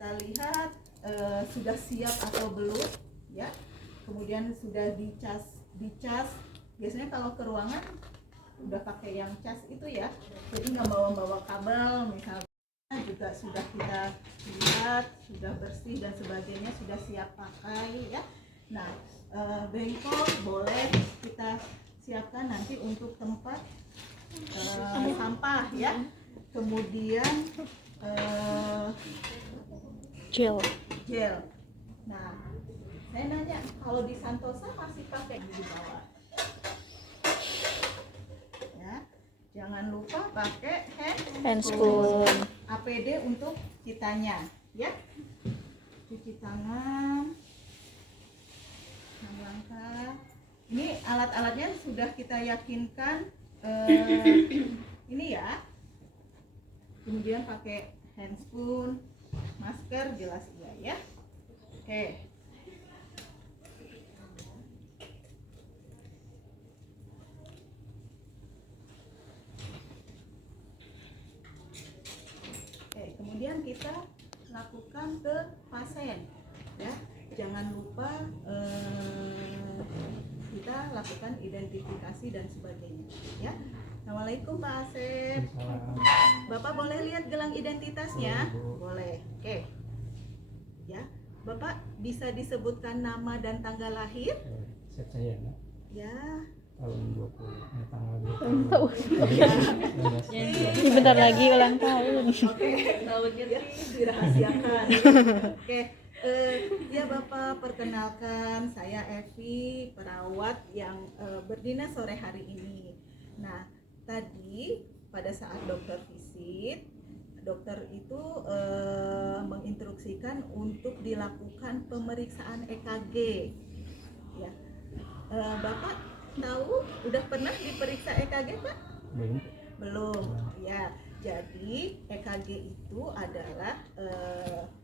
Kita lihat sudah siap atau belum, ya. Kemudian sudah dicas. Biasanya kalau ke ruangan udah pakai yang cas itu ya, jadi nggak bawa kabel misalnya. Juga sudah kita lihat sudah bersih dan sebagainya, sudah siap pakai ya. Nah, bengkok boleh kita siapkan nanti untuk tempat sampah ya. Kemudian gel. Nah, saya nanya, kalau di Santosa masih pakai di bawah ya. Jangan lupa pakai handscoon, APD untuk kitanya ya. Cuci tangan, langkah. Ini alat-alatnya sudah kita yakinkan ini ya. Kemudian pakai handscoon, masker jelas iya ya. Oke. Kemudian kita lakukan ke pasien ya. Jangan lupa kita lakukan identifikasi dan sebagainya ya. Assalamualaikum Pak Asep. Bapak boleh lihat gelang identitasnya? Boleh. Oke. Ya. Bapak bisa disebutkan nama dan tanggal lahir? Saya ya. Tahun 20 tanggal 20. Ini bentar lagi ulang tahun. Oke, tahunnya dirahasiakan. Oke, ya Bapak, perkenalkan saya Evi, perawat yang berdinas sore hari ini. Nah, tadi pada saat dokter visit, dokter itu menginstruksikan untuk dilakukan pemeriksaan EKG. Ya, Bapak tahu udah pernah diperiksa EKG Pak? Belum. Ya, jadi EKG itu adalah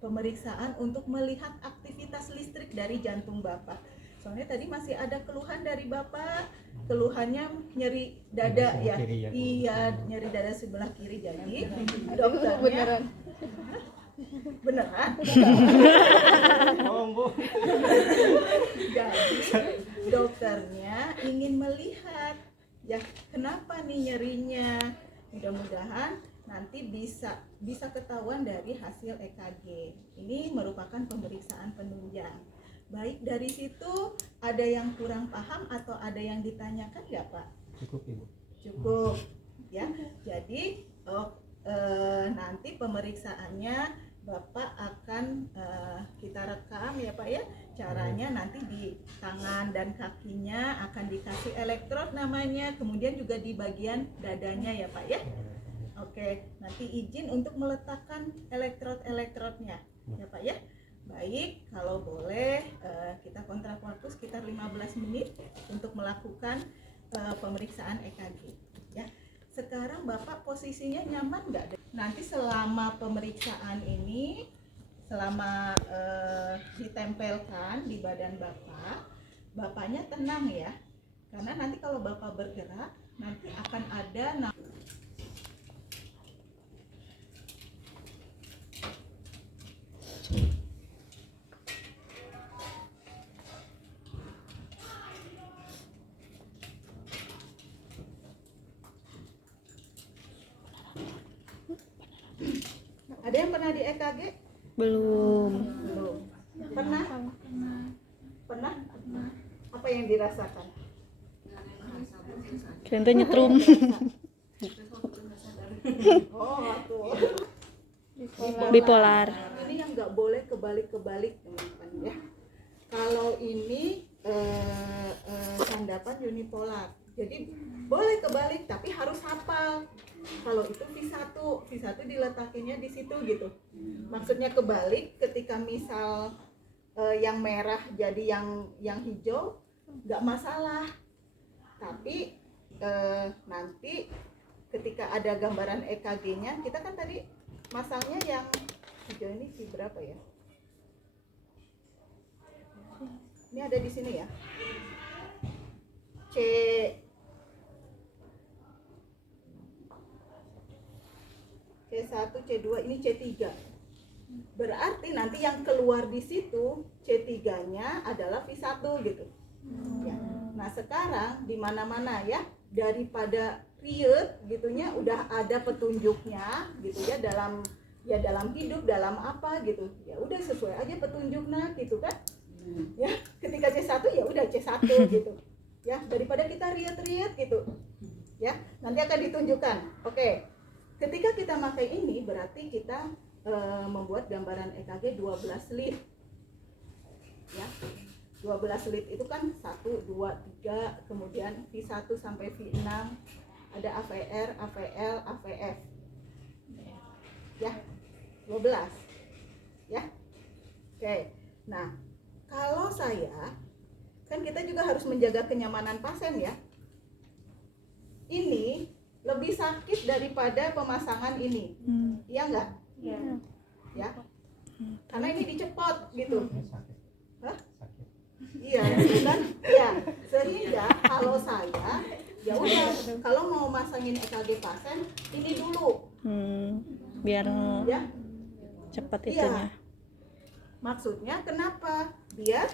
pemeriksaan untuk melihat aktivitas listrik dari jantung Bapak. Soalnya tadi masih ada keluhan dari Bapak, keluhannya nyeri dada ya. Iya, nyeri dada sebelah kiri. Jadi dokternya beneran. Jadi dokternya ingin melihat ya kenapa nih nyerinya. Mudah-mudahan nanti bisa ketahuan dari hasil EKG. Ini merupakan pemeriksaan penunjang. Baik, dari situ ada yang kurang paham atau ada yang ditanyakan nggak Pak? Cukup Ibu. Cukup ya. Jadi nanti pemeriksaannya Bapak akan kita rekam ya Pak ya. Caranya nanti di tangan dan kakinya akan dikasih elektrod namanya, kemudian juga di bagian dadanya ya Pak ya. Oke, nanti izin untuk meletakkan elektrod-elektrodnya ya Pak ya. Baik, kalau boleh kita kontrak waktu sekitar 15 menit untuk melakukan pemeriksaan EKG ya. Sekarang Bapak posisinya nyaman nggak? Nanti selama pemeriksaan ini, selama ditempelkan di badan Bapak, Bapaknya tenang ya. Karena nanti kalau Bapak bergerak, nanti akan ada Ada yang pernah di EKG? Belum. Pernah? Apa yang dirasakan? Contoh nyetrum. Oh, tuh. Bipolar. Ini yang nggak boleh kebalik-kebalik teman-teman ya. Kalau ini sandapan unipolar. Jadi boleh kebalik tapi harus hafal. Kalau itu V1 diletakinnya di situ gitu. Maksudnya kebalik ketika misal yang merah jadi yang hijau nggak masalah. Tapi nanti ketika ada gambaran EKG-nya, kita kan tadi masangnya yang hijau ini V berapa ya? Ini ada di sini ya. C1, C2, ini C3. Berarti nanti yang keluar di situ C3-nya adalah V1 gitu. Ya. Nah, sekarang di mana-mana ya, daripada riet gitunya udah ada petunjuknya gitu ya, dalam hidup, dalam apa gitu. Ya udah sesuai aja petunjuknya gitu kan. Ya, ketika C1 ya udah C1 gitu. Ya, daripada kita riet-riet gitu. Ya, nanti akan ditunjukkan. Oke. Ketika kita pakai ini berarti kita membuat gambaran EKG 12 lead. Ya. 12 lead itu kan 1, 2, 3, kemudian V1 sampai V6, ada AVR, AVL, AVF. Ya. 12. Ya. Oke. Nah, kalau saya kan kita juga harus menjaga kenyamanan pasien ya. Ini lebih sakit daripada pemasangan ini. Iya enggak? Iya. Ya. Karena ini dicepot gitu. Ini sakit. Hah? Sakit. Iya, kan? Ya. Sehingga kalau saya ya udah kalau mau masangin EKG pasien ini dulu Biar ya. cepat Iya. itunya. Maksudnya kenapa? Biar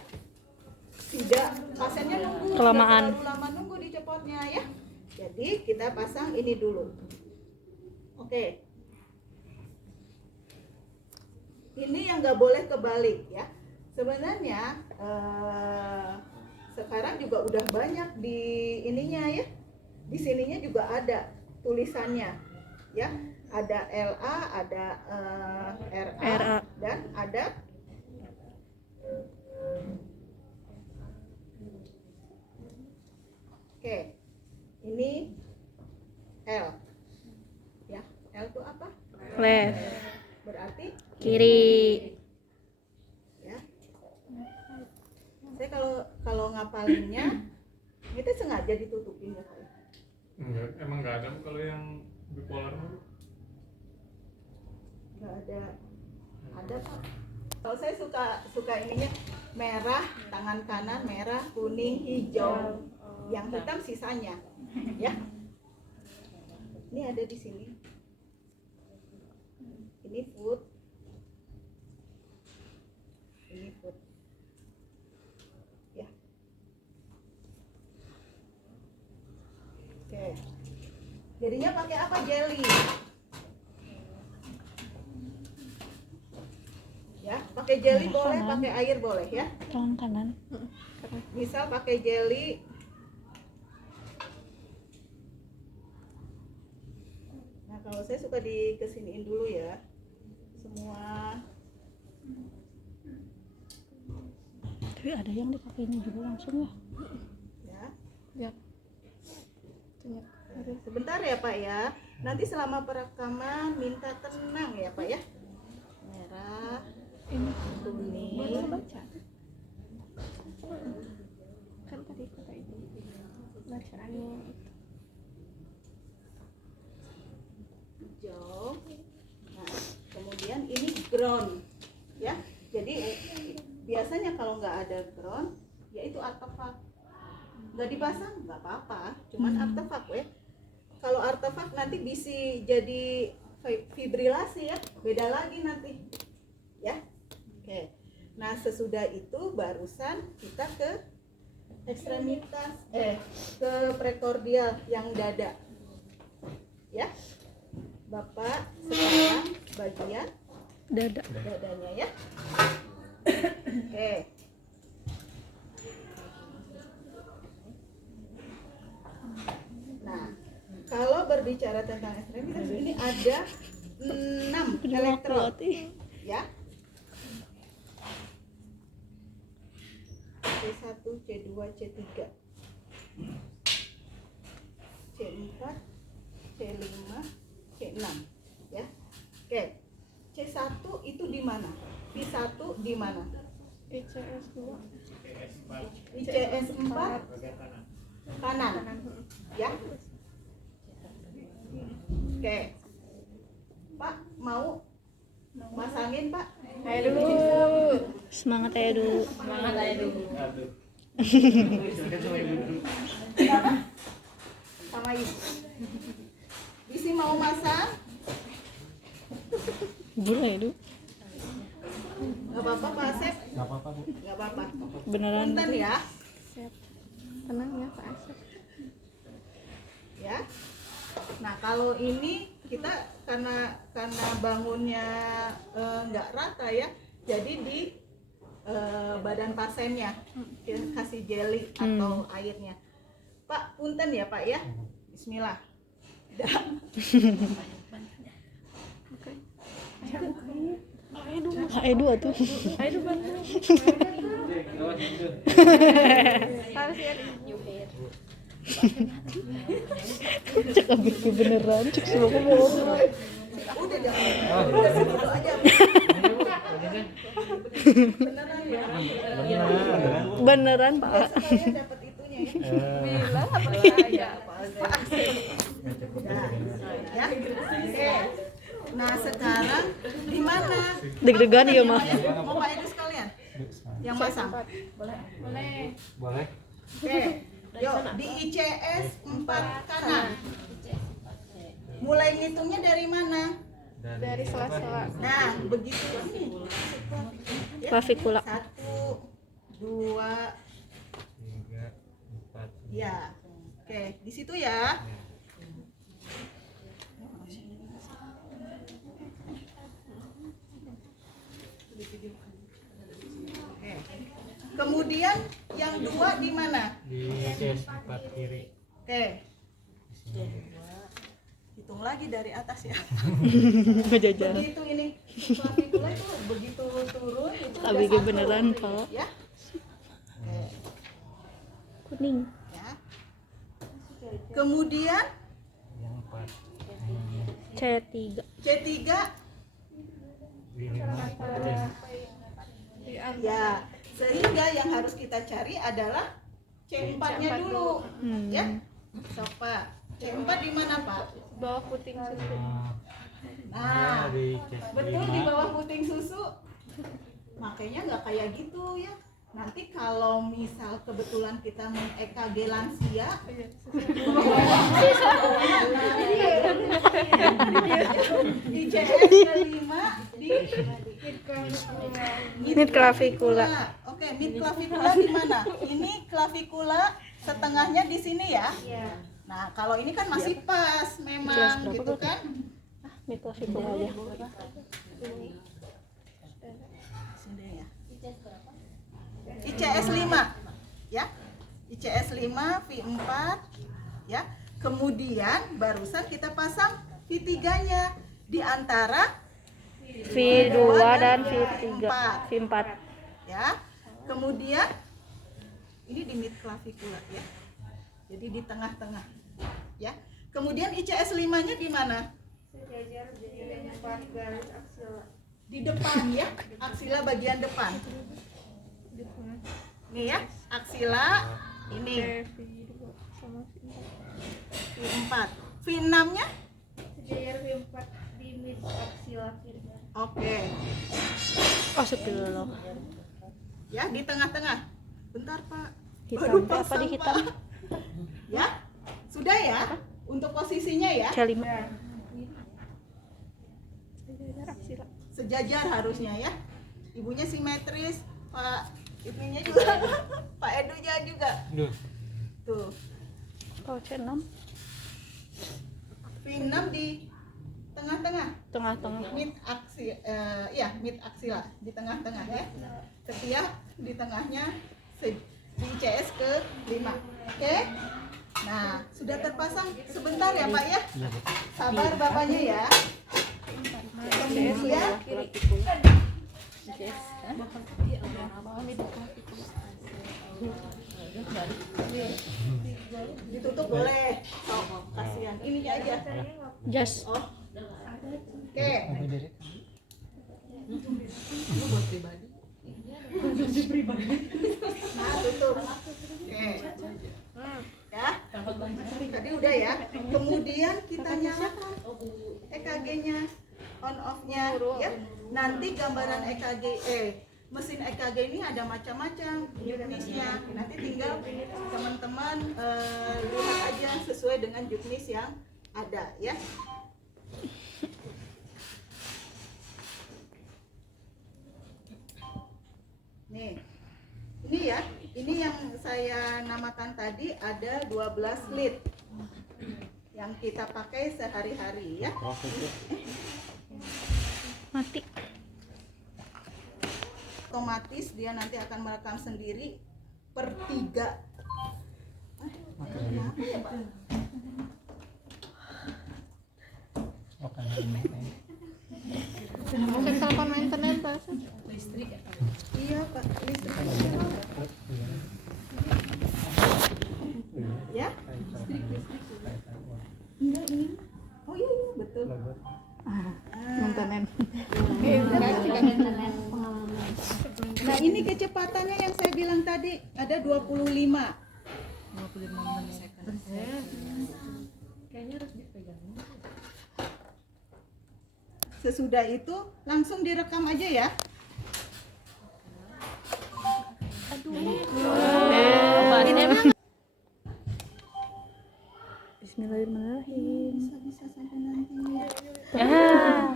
tidak pasiennya nunggu Kelamaan. nggak terlalu lama nunggu dicepotnya ya. Jadi kita pasang ini dulu. Oke. Ini yang nggak boleh kebalik ya. Sebenarnya sekarang juga udah banyak di ininya ya. Di sininya juga ada tulisannya ya. Ada LA, ada RA, RA. dan ada oke. Ini L. Ya, L itu apa? Left, Berarti kiri. ya. Saya kalau ngapalinnya itu sengaja ditutupin ya, Pak. Enggak, emang nggak ada kalau yang bipolar mah. Nggak ada. Ada, Pak. Kalau saya suka ininya merah tangan kanan, merah, kuning, hijau. Yang hitam sisanya. Ya. Ini ada di sini. Ini food. Ini food. Ya. Oke. Jadinya pakai apa? Jelly. Ya, pakai jelly boleh, pakai air boleh ya. Tangan kanan. Misal pakai jelly. Nah, kalau saya suka dikesiniin dulu ya. Semua. Tapi ada yang dipakainya juga langsung ya. Ya. Ya. Sebentar ya Pak ya. Nanti selama perekaman minta tenang ya Pak ya. Merah, kuning, Kan tadi kata ibu bacaannya hijau. Nah, kemudian ini ground ya. Jadi biasanya kalau nggak ada ground, yaitu artefak. Nggak dipasang nggak apa-apa, cuman artefak ya. Kalau artefak nanti bisa jadi fibrilasi ya, beda lagi nanti ya. Oke. Nah, sesudah itu barusan kita ke ekstremitas ke prekordial yang dada ya. Bapak sekarang bagian Dada. dadanya ya. Oke. Nah, kalau berbicara tentang ekstremitas ini ada 6 elektrod ya. C1, C2, C3, C4, C5, C6 ya. Oke. C1 itu di mana? P1 di mana? ICS 2 ICS 4 kanan ya. Oke. Pak mau masangin Pak? ayo dulu Semangat aja dulu. Kenapa? Sama ibu. Bisi mau masang? Boleh dulu. Nggak apa-apa Pak Asep? Nggak apa-apa Bu. Nggak apa-apa. Beneran Punten gitu. ya. Siap. Tenang ya Pak Asep. Ya. Nah kalau ini kita karena bangunnya nggak rata ya, jadi di badan pasiennya kita kasih jelly atau airnya. Pak punten ya Pak ya. Bismillah. Dah. Oke. Edu tuh. Ayo bantu. Harus ya. Cek abis beneran, cek semua bohong. Udah jangan. Udah segitu aja. Beneran ya. Beneran Pak. Sekalian dapat itunya ya. Bilang apa percaya. Pak Asep. Nah, ya. Oke. Nah sekarang di mana? Deg-degan ya mah. Mau Pak Edu sekalian? Yang masang. Boleh. Boleh. Oke. Yuk di ICS 4 kanan. Mulai ngitungnya dari mana? Dari sela-sela. Nah begitu ini. Ya. Klavikula. 1, 2, 3, 4. ya. Oke di situ ya. Oke. Kemudian yang 2 di mana? Di CS 4 kiri. Oke. Hitung lagi dari atas ya. Ngejajan. Begitu ini klavikula itu begitu turun itu udah Abg 1. beneran Pak. Ya. Oke. Kuning. Ya. Kemudian Yang 4. C3. C3 Di 5. ya. Sehingga yang harus kita cari adalah C4-nya dulu. Ya. Sok Pak. C4 di mana Pak? Bawah puting susu. Nah, di CS betul di bawah puting susu. Makanya nggak kayak gitu ya. Nanti kalau misal kebetulan kita meng-EKG lansia, di CS ke-5 di Mid klavikula. Oke, mid klavikula di mana? Ini klavikula setengahnya di sini ya. Nah, kalau ini kan masih pas memang gitu kan? Mid klavikula aja. Sini ya. ICS 5 ya. ICS 5 V4 ya. Kemudian barusan kita pasang V3-nya di antara V2 dan V3. V4. ya. Kemudian ini di mid klavikula ya. Jadi di tengah-tengah ya. Kemudian ICS 5-nya di mana? Di depan ya. Aksila bagian depan. Nih ya, aksila ini V2 sama V4. V6-nya? Sejajar V4 di mid aksila kiri. Oke. Astagfirullah. Ya, di tengah-tengah. Bentar, Pak. Hitam teh apa di hitam? Ya. Sudah ya? Untuk posisinya ya. C5. sejajar aksila. Sejajar harusnya ya. Ibunya simetris, Pak itunya juga. Pak Edunya juga. Tuh. Oh, C6. V6 di tengah-tengah. Tengah-tengah. Mid aksila di tengah-tengah ya. Setiap di tengahnya di CS ke-5. Oke? Nah, sudah terpasang sebentar ya, Pak ya. Sabar Bapaknya ya. Kemudian ditutup boleh. Oh, kasihan. Ini aja. Jas. Oh. Oke. Nah, tutup. Oke. Ya. Tadi udah ya. Kemudian kita nyalakan EKG-nya, on off-nya ya. Nanti gambaran EKG mesin EKG ini ada macam-macam juknisnya. Nanti tinggal teman-teman lihat aja sesuai dengan juknis yang ada ya. Ini yang saya namakan tadi ada 12 lead yang kita pakai sehari-hari ya. Mati. Otomatis dia nanti akan merekam sendiri per 3. Apa ya, Pak? Saya telepon maintenance Pak. Iya Pak, listrik. Ya? Enggak ini. Oh iya, iya betul. Maintenance. Nah ini kecepatannya yang saya bilang tadi ada 25 Kayaknya harus dipegang. Sesudah itu langsung direkam aja ya. Bismillahirrahmanirrahim. Bisa sampai nanti. Ah.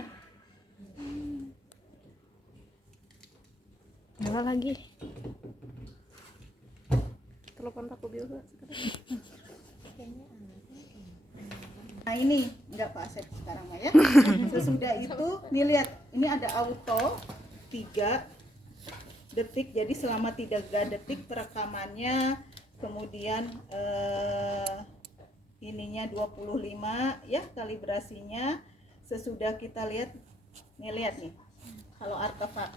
Nyala lagi. Telepon Pak Kubil Pak. Nah ini enggak Pak Asep sekarang mah ya. Sesudah itu nih lihat, ini ada auto 3 detik, jadi selama 3 detik perekamannya, kemudian ininya 25 ya kalibrasinya. Sesudah kita lihat nih kalau artefak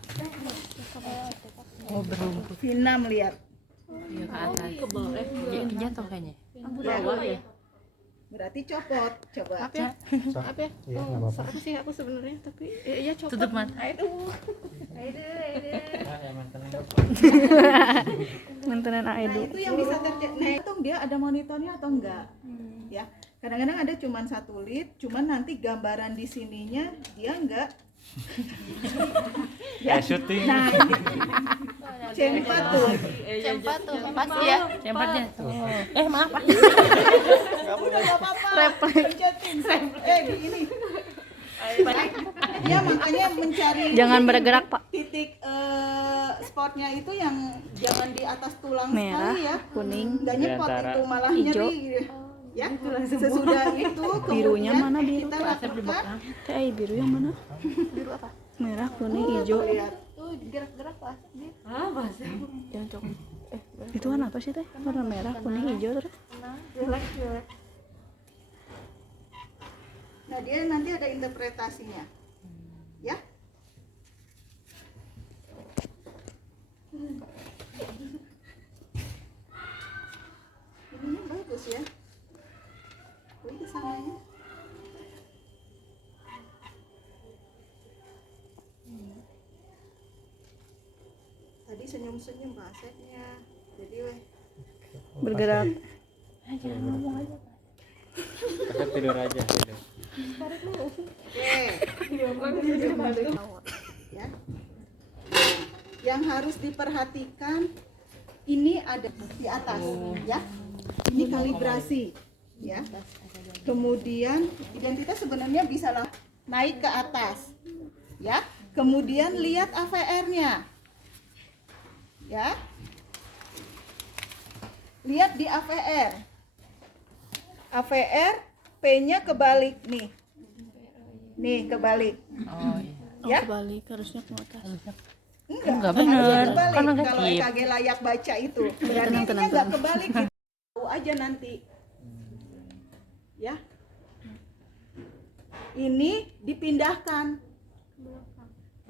Vina melihat Jatuh kayaknya. ya, berarti copot coba. Apa ya? Apa ya? Iya, Oh, nggak apa-apa. apa sih aku sebenarnya tapi iya copot. Tutup mata. Aduh. Maintenance Nah Aedu. itu yang bisa terjadi. Nah itu dia ada monitornya atau enggak? Ya, kadang-kadang ada cuman 1 lead, cuman nanti gambaran di sininya dia enggak. Ya syuting. Nah, cempat tuh. Cempat tuh pasti ya. Cempatnya. Maaf. Udah enggak apa-apa. Pencetin. Di ini. Dia makanya mencari Jangan bergerak, Pak. titik spotnya itu yang jangan di atas tulang Merah, sekali ya. kuning, Enggak nyepot Di antara itu malah hijau. nyeri. Ya, sesudah itu Birunya kemudian mana biru? kita lakukan Biru yang mana? Biru apa? Merah, kuning, hijau. lihat. Tuh gerak-gerak Pak. Dia. Jangan coklat. Itu warna apa sih teh? Warna merah, kuning, hijau terus. Relax. Nah, dia nanti ada interpretasinya. Ya. Ininya bagus ya. Ini kesananya. Tadi senyum-senyum Pak Asepnya. Jadi Bergerak. Kita tidur aja tidur. Ya. Yang harus diperhatikan ini ada di atas ya. Ini kalibrasi ya. Kemudian identitas sebenarnya bisa naik ke atas ya. Kemudian lihat AVR-nya. Ya. Lihat di AVR. AVR P-nya kebalik nih. Nih kebalik. Ya. Kebalik harusnya ke atas. Enggak benar. harusnya kebalik. Kan Kalau negatif. EKG layak baca itu berarti tenang, ininya enggak kebalik gitu. Tahu aja nanti. Ya. Ini dipindahkan.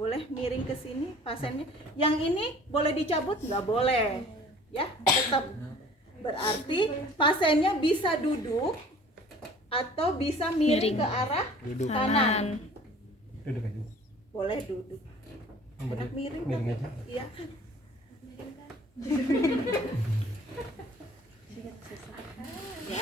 Boleh miring ke sini pasiennya. Yang ini boleh dicabut? Nggak boleh. Ya, tetap. Berarti pasiennya bisa duduk atau bisa miring ke arah kanan. Duduk aja. Boleh duduk. Enak miring kan? Miring aja. Iya. Ya.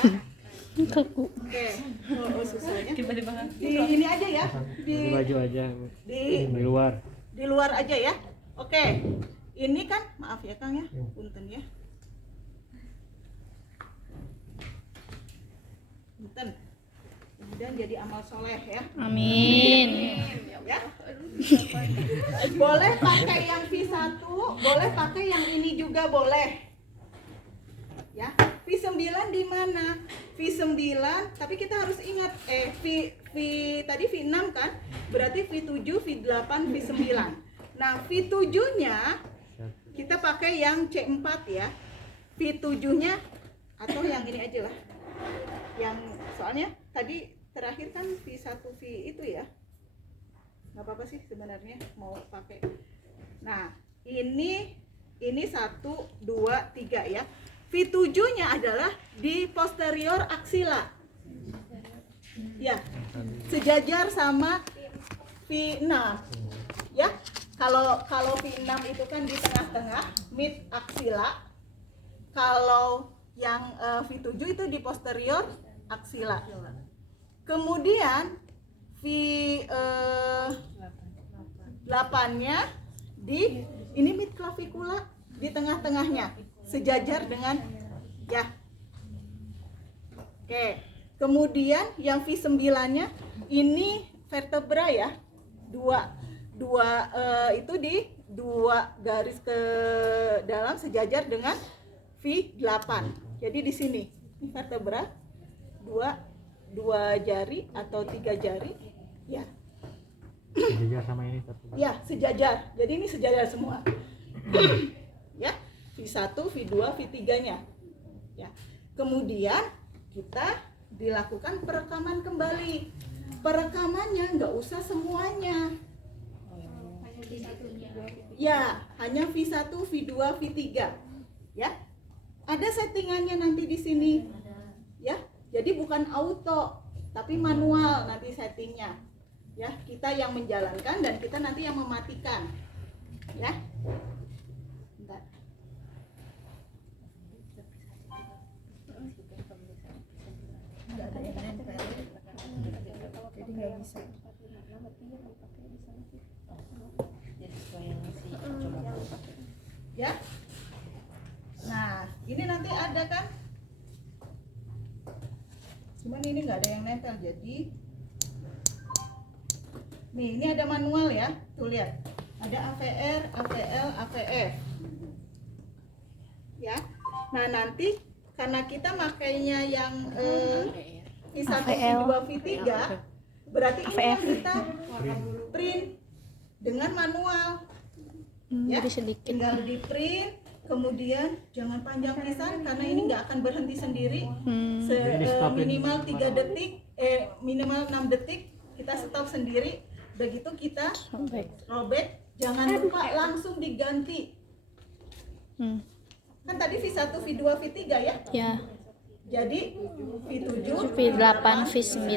Kaku. Oke. Oh, susahnya. Di ini aja ya. Di baju aja. Di luar. Di luar aja ya. Oke. Ini kan maaf ya Kang ya. Punten ya. Punten. Kemudian jadi amal soleh ya. Amin. Ya. Boleh pakai yang V1, boleh pakai yang ini juga boleh. Ya, V9 di mana? V9, tapi kita harus ingat V tadi V6 kan? Berarti V7, V8, V9. Nah, V7-nya kita pakai yang C4 ya. V7-nya atau yang ini aja lah. Yang soalnya tadi terakhir kan V1 V itu ya. Nggak apa-apa sih sebenarnya mau pakai. Nah, ini 1 2 3 ya. V7-nya adalah di posterior aksila. Ya, sejajar sama V6. Ya, kalau V6 itu kan di tengah-tengah, mid aksila. Kalau yang V7 itu di posterior aksila. Kemudian V8-nya di ini mid clavicula di tengah-tengahnya, sejajar dengan ya. Oke. Kemudian yang V9-nya ini vertebra ya. Dua itu di 2 garis ke dalam sejajar dengan V8. Jadi di sini ini vertebra 2 jari atau 3 jari ya. Sejajar sama ini satu. Ya, sejajar. Jadi ini sejajar semua. Ya, V1, V2, V3-nya. Ya. Kemudian kita dilakukan perekaman kembali. Perekamannya nggak usah semuanya. Ya, hanya V1, V2, V3. Ya. Ada settingannya nanti di sini. Ya. Jadi bukan auto, tapi manual nanti settingnya. Ya, kita yang menjalankan dan kita nanti yang mematikan. Ya. Bentar. Nggak ada yang nempel. Jadi nggak bisa. Ya. Nah, ini nanti ada kan? Cuman ini nggak ada yang nempel, jadi nih ini ada manual ya, tuh lihat ada AVR, AVL, AVF ya. Nah nanti karena kita makainya yang V1, V2, V3 berarti ini yang kita print dengan manual ya, Jadi sedikit. tinggal di print. Kemudian jangan panjang pisan karena ini nggak akan berhenti sendiri. Minimal 3 detik, minimal 6 detik kita stop sendiri. Begitu kita robek, jangan lupa langsung diganti. Kan tadi V1, V2, V3 ya? Ya, Jadi V7, V8, V9.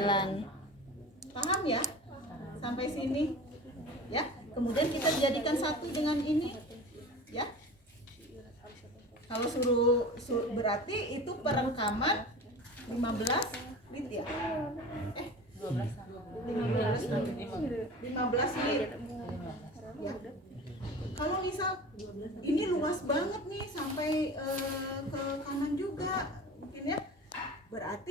paham ya? Sampai sini ya. Kemudian kita jadikan satu dengan ini ya. Kalau suruh berarti itu perekaman 15 menit ya. 15 menit. Ya. Kalau misal ini luas banget nih sampai ke kanan juga mungkin ya. Berarti